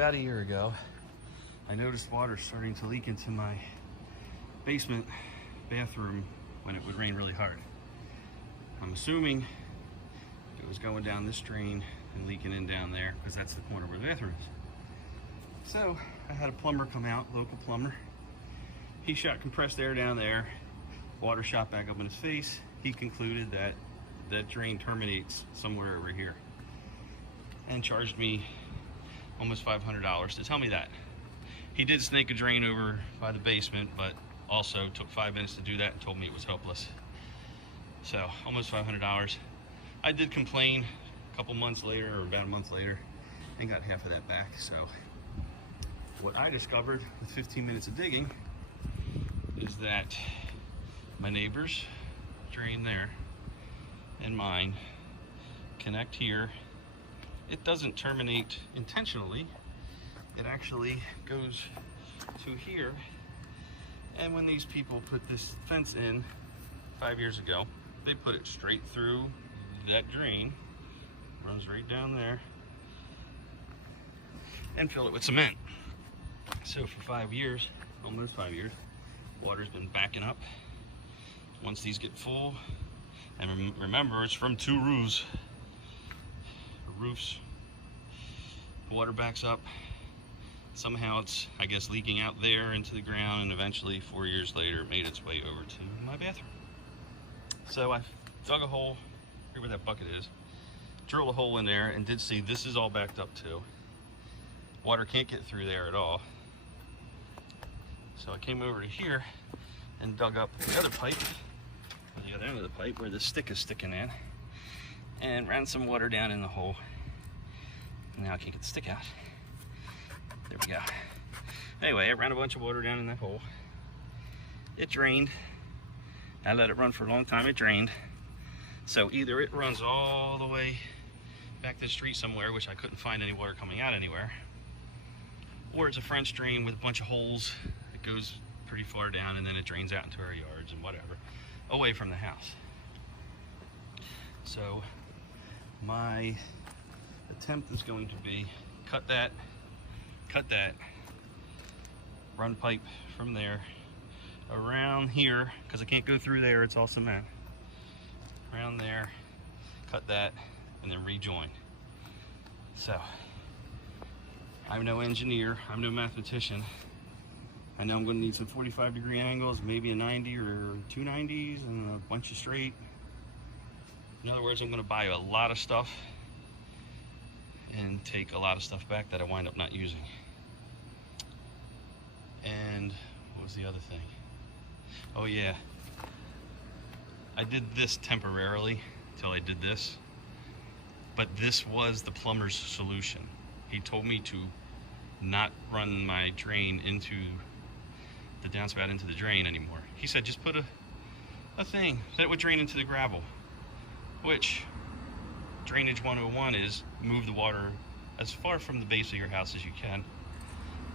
about a year ago, I noticed water starting to leak into my basement bathroom when it would rain really hard. I'm assuming it was going down this drain and leaking in down there because that's the corner where the bathroom is. So I had a plumber come out, local plumber. He shot compressed air down there, water shot back up in his face. He concluded that that drain terminates somewhere over here and charged me almost $500 to tell me that. He did snake a drain over by the basement, but also took 5 minutes to do that and told me it was hopeless. So almost $500. I did complain a couple months later, or about a month later, and got half of that back. So what I discovered with 15 minutes of digging is that my neighbor's drain there and mine connect here. It doesn't terminate intentionally. It actually goes to here. And when these people put this fence in 5 years ago, they put it straight through that drain, runs right down there, and filled it with cement. So for 5 years, almost 5 years, water's been backing up. Once these get full, and remember, it's from 2 roofs. The water backs up. Somehow it's, I guess, leaking out there into the ground, and eventually 4 years later it made its way over to my bathroom. So I dug a hole here where that bucket is, drilled a hole in there, and did see this is all backed up too. Water can't get through there at all. So I came over to here and dug up the other pipe, the other end of the pipe where the stick is sticking in, and ran some water down in the hole. Now I can't get the stick out. There we go. Anyway, I ran a bunch of water down in that hole. It drained. I let it run for a long time. It drained. So either it runs all the way back the street somewhere, which I couldn't find any water coming out anywhere, or it's a French drain with a bunch of holes. It goes pretty far down and then it drains out into our yards and whatever, away from the house. So my attempt is going to be cut that, run pipe from there around here, because I can't go through there, it's all cement. Around there, cut that, and then rejoin. So I'm no engineer, I'm no mathematician. I know I'm going to need some 45-degree angles, maybe a 90 or 2 90s, and a bunch of straight. In other words, I'm going to buy a lot of stuff and take a lot of stuff back that I wind up not using. And what was the other thing? Oh yeah, I did this temporarily until I did this, but this was the plumber's solution. He told me to not run my drain into the downspout into the drain anymore. He said just put a thing that would drain into the gravel, which Drainage 101 is move the water as far from the base of your house as you can.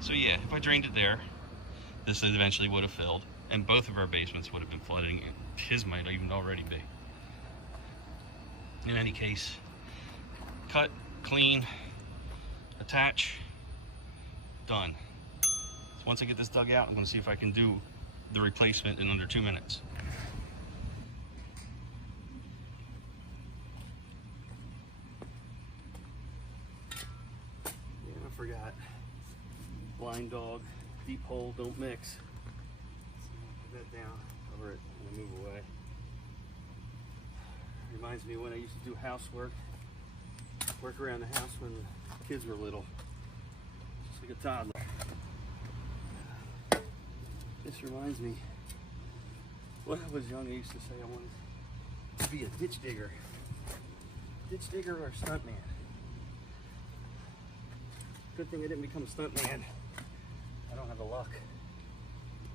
So yeah, if I drained it there, this eventually would have filled, and both of our basements would have been flooding. His might even already be. In any case, cut, clean, attach, done. So once I get this dug out, I'm going to see if I can do the replacement in under 2 minutes. Yeah, I forgot. Blind dog, deep hole, don't mix. Put that down, cover it, and move away. Reminds me when I used to do housework, work around the house when the kids were little, just like a toddler. This reminds me, when I was young, I used to say I wanted to be a ditch digger. Ditch digger or a stuntman. Good thing I didn't become a stuntman. I don't have the luck.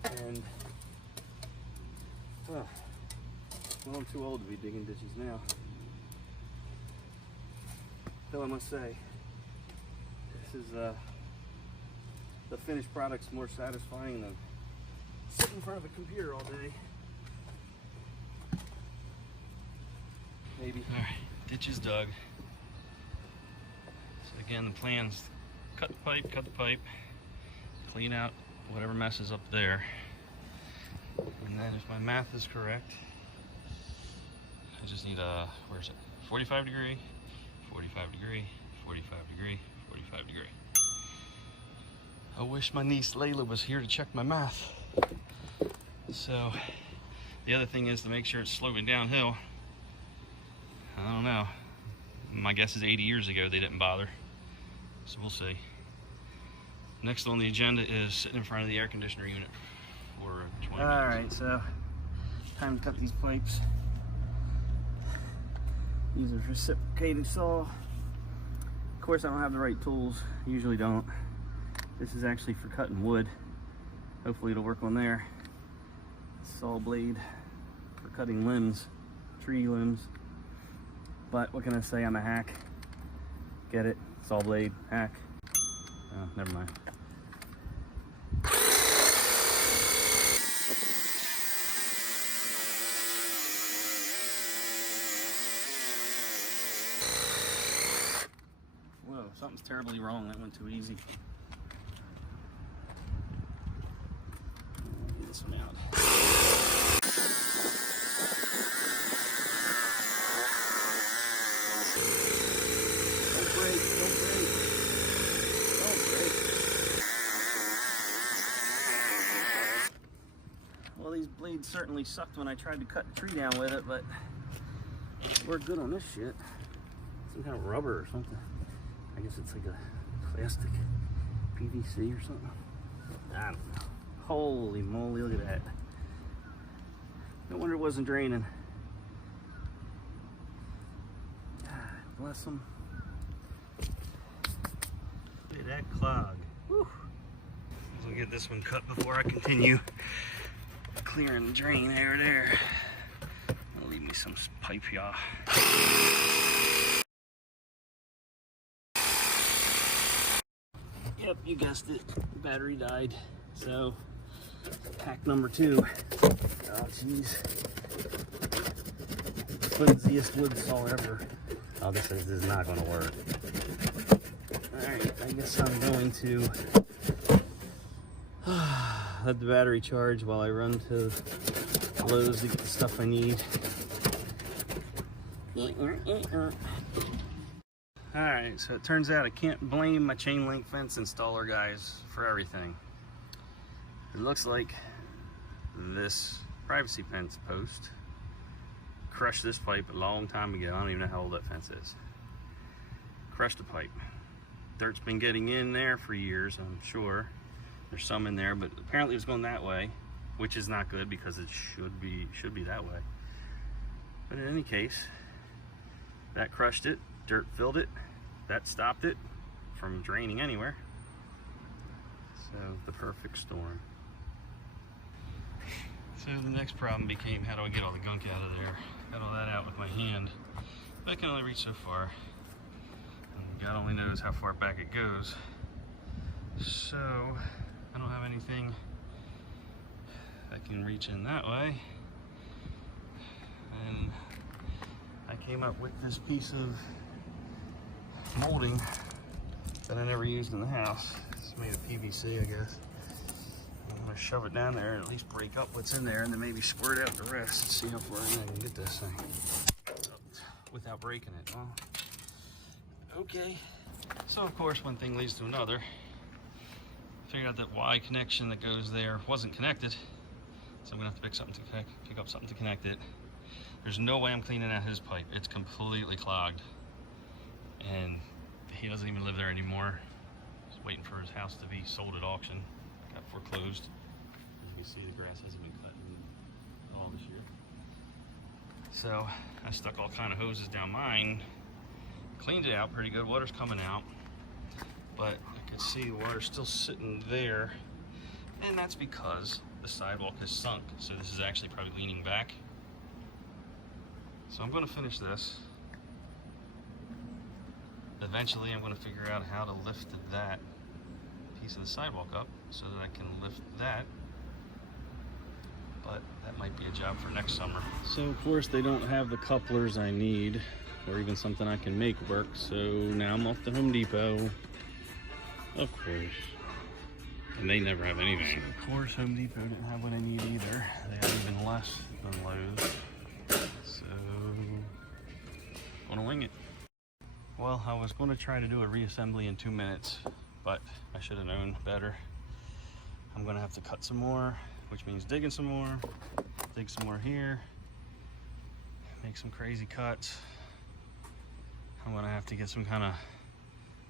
And, well, I'm too old to be digging ditches now. Though I must say, this is, the finished product's more satisfying than sitting in front of a computer all day. Maybe. All right, ditch is dug. So again, the plan's cut the pipe, clean out whatever mess is up there. And then if my math is correct, I just need a, where is it? 45 degree, 45 degree, 45 degree, 45 degree. I wish my niece Layla was here to check my math. So the other thing is to make sure it's sloping downhill. I don't know. My guess is 80 years ago they didn't bother. So we'll see. Next on the agenda is sitting in front of the air conditioner unit for 20 minutes. Alright, so time to cut these pipes. Use a reciprocating saw. Of course I don't have the right tools. Usually don't. This is actually for cutting wood. Hopefully it'll work on there. Saw blade for cutting limbs, tree limbs. But what can I say? I'm a hack. Get it? Saw blade, hack. Oh, never mind. Whoa, something's terribly wrong. That went too easy. Get this one out. Don't break, don't break. Don't break. Well, these blades certainly sucked when I tried to cut the tree down with it, but it worked good on this shit. Some kind of rubber or something. I guess it's like a plastic PVC or something. I don't know. Holy moly, look at that. No wonder it wasn't draining. God bless them. Look at that clog. Whew. I'll get this one cut before I continue clearing the drain there. That'll leave me some pipe here. Yep, you guessed it. Battery died. So, pack number 2. Oh, jeez. Flimsiest wood saw ever. Oh, this is not going to work. Alright, I guess I'm going to let the battery charge while I run to Lowe's to get the stuff I need. Alright, so it turns out I can't blame my chain link fence installer guys for everything. It looks like this privacy fence post crushed this pipe a long time ago. I don't even know how old that fence is. Crushed the pipe. Dirt's been getting in there for years, I'm sure. There's some in there, but apparently it was going that way, which is not good because it should be that way. But in any case, that crushed it, dirt filled it, that stopped it from draining anywhere. So the perfect storm. So the next problem became, how do I get all the gunk out of there? Got all that out with my hand, but I can only reach so far. And God only knows how far back it goes. So I don't have anything that can reach in that way. And I came up with this piece of molding that I never used in the house. It's made of PVC, I guess. I'm gonna shove it down there and at least break up what's in there and then maybe squirt out the rest and see how far in I can get this thing without breaking it. Well, okay. So of course one thing leads to another. I figured out that Y connection that goes there wasn't connected, so I'm gonna have to pick up something to connect it. There's no way I'm cleaning out his pipe. It's completely clogged. And he doesn't even live there anymore. He's waiting for his house to be sold at auction. Got foreclosed. As you can see, the grass hasn't been cut in all this year. So I stuck all kind of hoses down mine, cleaned it out pretty good. Water's coming out, but I could see the water's still sitting there, and that's because the sidewalk has sunk. So this is actually probably leaning back. So I'm going to finish this. Eventually I'm going to figure out how to lift that piece of the sidewalk up so that I can lift that, but that might be a job for next summer. So of course they don't have the couplers I need or even something I can make work, so now I'm off to Home Depot. Of course. And they never have anything. So of course, Home Depot didn't have what I need either. They had even less than Lowe's. So, gonna wing it. Well, I was going to try to do a reassembly in 2 minutes, but I should have known better. I'm gonna have to cut some more, which means digging some more, dig some more here, make some crazy cuts. I'm gonna have to get some kind of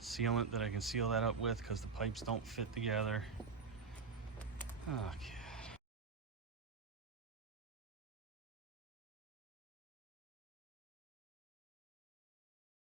sealant that I can seal that up with because the pipes don't fit together. Okay.